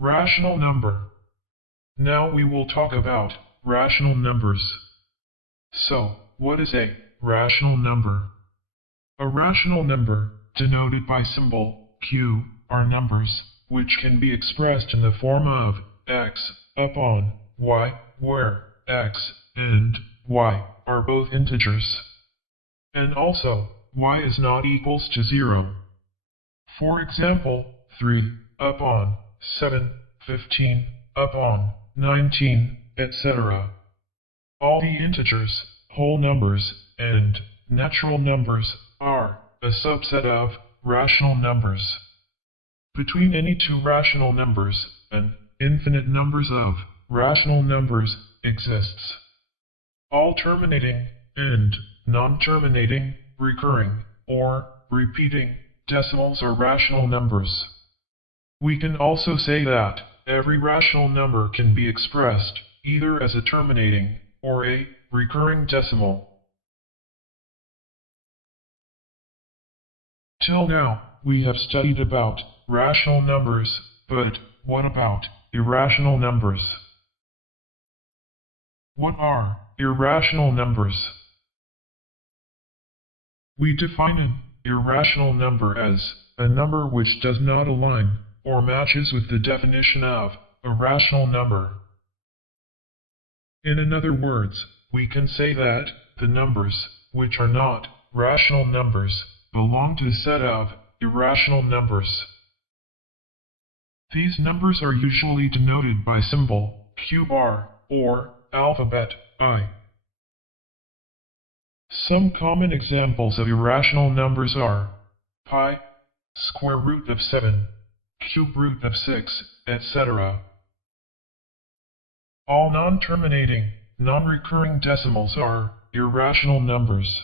Rational number. Now we will talk about rational numbers. So, what is a rational number? A rational number, denoted by symbol q, are numbers which can be expressed in the form of x upon y, where x and y are both integers. And also, y is not equals to 0. For example, 3 upon 7, 15 upon 19, etc. All the integers, whole numbers, and natural numbers are a subset of rational numbers. Between any two rational numbers, an infinite numbers of rational numbers exists. All terminating and non-terminating, recurring, or repeating decimals are rational numbers. We can also say that every rational number can be expressed either as a terminating or a recurring decimal. Till now, we have studied about rational numbers, but what about irrational numbers? What are irrational numbers? We define an irrational number as a number which does not align or matches with the definition of a rational number. In other words, we can say that the numbers, which are not rational numbers, belong to the set of irrational numbers. These numbers are usually denoted by symbol q bar or alphabet I. Some common examples of irrational numbers are pi, square root of 7, cube root of 6, etc. All non-terminating, non-recurring decimals are irrational numbers.